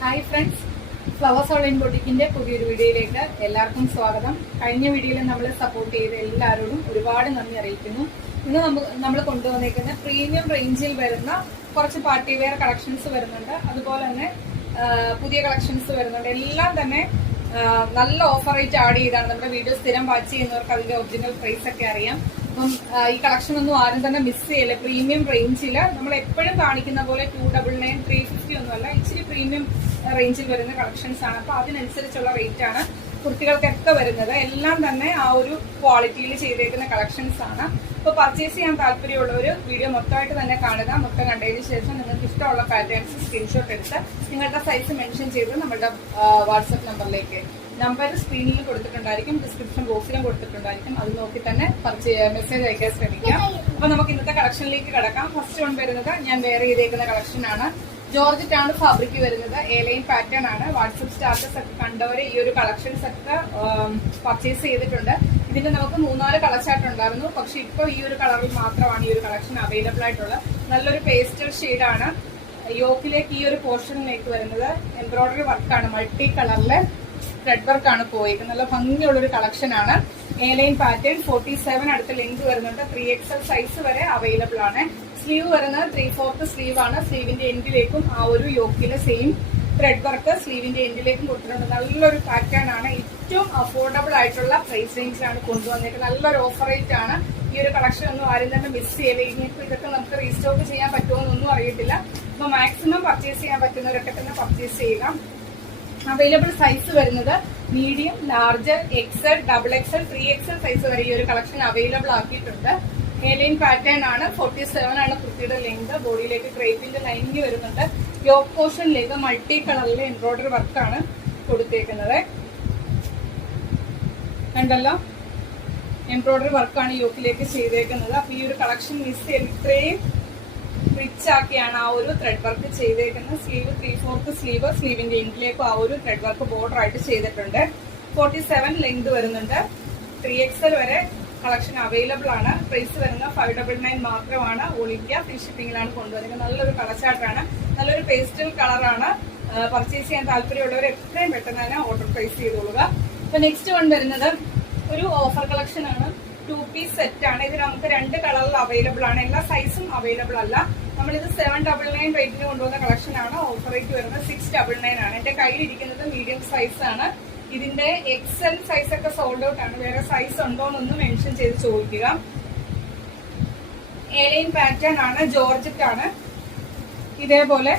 Hi friends, flowers online ബൊട്ടിക്കിന്റെ പുതിയൊരു വീഡിയോയിലേക്ക് എല്ലാവർക്കും സ്വാഗതം. കഴിഞ്ഞ വീഡിയോയിൽ നമ്മൾ സപ്പോർട്ട് ചെയ്ത എല്ലാവരോടും ഒരുപാട് നന്ദി അറിയിക്കുന്നു. ഇന്ന് നമ്മൾ കൊണ്ടുവന്നേക്കുന്ന പ്രീമിയം റേഞ്ചിൽ വരുന്ന കുറച്ച് പാർട്ടി വെയർ കളക്ഷൻസ് വരുന്നുണ്ട്. അതുപോലെ തന്നെ പുതിയ കളക്ഷൻസ് വരുന്നുണ്ട്. എല്ലാം തന്നെ നല്ല ഓഫർ റേറ്റ് ആഡ് ചെയ്താണ്. നമ്മുടെ വീഡിയോ സ്ഥിരം വാച്ച് ചെയ്യുന്നവർക്ക് അതിന്റെ ഒറിജിനൽ പ്രൈസ് ഒക്കെ അറിയാം. അപ്പം ഈ കളക്ഷൻ ഒന്നും ആരും തന്നെ മിസ് ചെയ്യില്ല. പ്രീമിയം റേഞ്ചിൽ നമ്മൾ എപ്പോഴും കാണിക്കുന്ന പോലെ 299, 350 ഒന്നുമല്ല, ഇച്ചിരി പ്രീമിയം റേഞ്ചിൽ വരുന്ന കളക്ഷൻസ് ആണ്. അപ്പൊ അതിനനുസരിച്ചുള്ള റേറ്റ് ആണ് കുർത്തികൾക്കൊക്കെ വരുന്നത്. എല്ലാം തന്നെ ആ ഒരു ക്വാളിറ്റിയിൽ ചെയ്തേക്കുന്ന കളക്ഷൻസ് ആണ്. അപ്പൊ പർച്ചേസ് ചെയ്യാൻ താല്പര്യമുള്ളവർ വീഡിയോ മൊത്തമായിട്ട് തന്നെ കാണുക. മൊത്തം കണ്ടതിന് ശേഷം നിങ്ങൾക്ക് ഇഷ്ടമുള്ള പാറ്റേൺസ് സ്ക്രീൻഷോട്ട് എടുത്ത് നിങ്ങളുടെ സൈസ് മെൻഷൻ ചെയ്ത് നമ്മുടെ വാട്സ്ആപ്പ് നമ്പർ സ്ക്രീനിൽ കൊടുത്തിട്ടുണ്ടായിരിക്കും, ഡിസ്ക്രിപ്ഷൻ ബോക്സിലും കൊടുത്തിട്ടുണ്ടായിരിക്കും. അത് നോക്കി തന്നെ മെസ്സേജ് അയക്കാൻ ശ്രമിക്കാം. അപ്പൊ നമുക്ക് ഇന്നത്തെ കളക്ഷനിലേക്ക് കിടക്കാം. ഫസ്റ്റ് വൺ വരുന്നത് ഞാൻ വെയർ ചെയ്തേക്കുന്ന കളക്ഷൻ ആണ്. ജോർജറ്റ് ആണ് ഫാബ്രിക് വരുന്നത്. എ-ലൈൻ പാറ്റേൺ ആണ്. വാട്സ്ആപ്പ് സ്റ്റാറ്റസ് ഒക്കെ കണ്ടവരെ ഈ ഒരു കളക്ഷൻസ് ഒക്കെ പർച്ചേസ് ചെയ്തിട്ടുണ്ട്. ഇതിന്റെ നമുക്ക് 3-4 കളർ ചാർട്ട് ഉണ്ടായിരുന്നു. പക്ഷെ ഇപ്പൊ ഈ ഒരു കളറിൽ മാത്രമാണ് ഈ ഒരു കളക്ഷൻ അവൈലബിൾ ആയിട്ടുള്ളത്. നല്ലൊരു പേസ്റ്റൽ ഷെയ്ഡാണ്. യോക്കിലേക്ക് ഈ ഒരു പോർഷനിലേക്ക് വരുന്നത് എംബ്രോയിഡറി വർക്കാണ്. മൾട്ടി കളറില് ത്രെഡ് വർക്കാണ് പോയിരിക്കുന്നത്. നല്ല ഭംഗിയുള്ളൊരു കളക്ഷൻ ആണ്. എ-ലൈൻ പാറ്റേൺ 47 അടുത്ത ലെങ്ത് വരുന്നുണ്ട്. 3XL സൈസ് വരെ അവൈലബിൾ ആണ്. സ്ലീവ് വരുന്നത് 3/4 സ്ലീവ് ആണ്. സ്ലീവിന്റെ എൻഡിലേക്കും ആ ഒരു യോക്കിലെ സെയിം ത്രെഡ് വർക്ക് സ്ലീവിന്റെ എൻഡിലേക്കും കൊടുത്തിട്ടുണ്ട്. നല്ലൊരു പാറ്റേൺ ആണ്. ഏറ്റവും അഫോർഡബിൾ ആയിട്ടുള്ള പ്രൈസ് റേഞ്ചിലാണ് കൊണ്ടുവന്നേക്കുന്നത്. നല്ലൊരു ഓഫർ റേറ്റ് ആണ്. ഈ ഒരു കളക്ഷൻ ഒന്നും ആരും തന്നെ മിസ് ചെയ്യില്ല. ഇനിയിപ്പോ ഇതൊക്കെ നമുക്ക് റീസ്റ്റോക്ക് ചെയ്യാൻ പറ്റുമോ എന്നൊന്നും അറിയത്തില്ല. അപ്പൊ മാക്സിമം പർച്ചേസ് ചെയ്യാൻ പറ്റുന്നവരൊക്കെ തന്നെ പർച്ചേസ് ചെയ്യുക. അവൈലബിൾ സൈസ് വരുന്നത് medium, large, XL, XXL, 3XL size വരെ ഈ ഒരു കളക്ഷൻ അവൈലബിൾ ആക്കിയിട്ടുണ്ട്. എ-ലൈൻ പാറ്റേൺ ആണ്. 47 ആണ് കുർത്തിയുടെ ലെങ്ത്. ബോഡിയിലേക്ക് ക്രേപ്പിന്റെ ലൈനിങ് വരുന്നുണ്ട്. യോക്ക് പോർഷനിലേക്ക് മൾട്ടി കളറിലെ എംബ്രോയിഡറി വർക്കാണ് കൊടുത്തേക്കുന്നത്. കണ്ടല്ലോ, എംബ്രോയിഡറി വർക്കാണ് യോക്കിലേക്ക് ചെയ്തേക്കുന്നത്. അപ്പൊ ഈ ഒരു കളക്ഷൻ മിസ് ചെയ്ത് ഇത്രയും റിച്ച് ആക്കിയാണ് ആ ഒരു ത്രെഡ് വർക്ക് ചെയ്തേക്കുന്നത്. സ്ലീവ് 3/4 സ്ലീവ്, സ്ലീവിന്റെ എൻഡിലേക്കും ആ ഒരു ത്രെഡ് വർക്ക് ബോർഡർ ആയിട്ട് ചെയ്തിട്ടുണ്ട്. 47 ലെങ്ത് വരുന്നുണ്ട്. 3XL വരെ കളക്ഷൻ അവൈലബിൾ ആണ്. പ്രൈസ് വരുന്നത് 599 മാത്രമാണ്. ഓൾ ഇന്ത്യ ഫ്രീ ഷിപ്പിംഗിലാണ് കൊണ്ടുവരുന്നത്. നല്ലൊരു കളർ ചാർട്ടാണ്. നല്ലൊരു പേസ്റ്റൽ കളറാണ്. പർച്ചേസ് ചെയ്യാൻ താല്പര്യമുള്ളവർ എത്രയും പെട്ടെന്ന് തന്നെ ഓർഡർ പ്ലേസ് ചെയ്തോളുക. അപ്പൊ നെക്സ്റ്റ് വൺ വരുന്നത് ഒരു ഓഫർ കളക്ഷൻ ആണ്. 2 പീസ് സെറ്റ് ആണ്. ഇത് നമുക്ക് 2 കളറിൽ അവൈലബിൾ ആണ്. എല്ലാ സൈസും അവൈലബിൾ അല്ല. നമ്മളിത് 799 റേറ്റിന് കൊണ്ടുവന്ന കളക്ഷൻ ആണ്. ഓഫർ റേറ്റ് വരുന്നത് 699 ആണ്. എന്റെ കയ്യിലിരിക്കുന്നത് മീഡിയം സൈസ് ആണ്. ഇതിന്റെ XL സൈസ് ഒക്കെ സോൾഡ് ഔട്ട് ആണ്. വേറെ സൈസ് ഉണ്ടോ എന്നൊന്ന് മെൻഷൻ ചെയ്ത് ചോദിക്കുക. എ-ലൈൻ പാറ്റേൺ ആണ്. ജോർജറ്റ് ആണ്. ഇതേപോലെ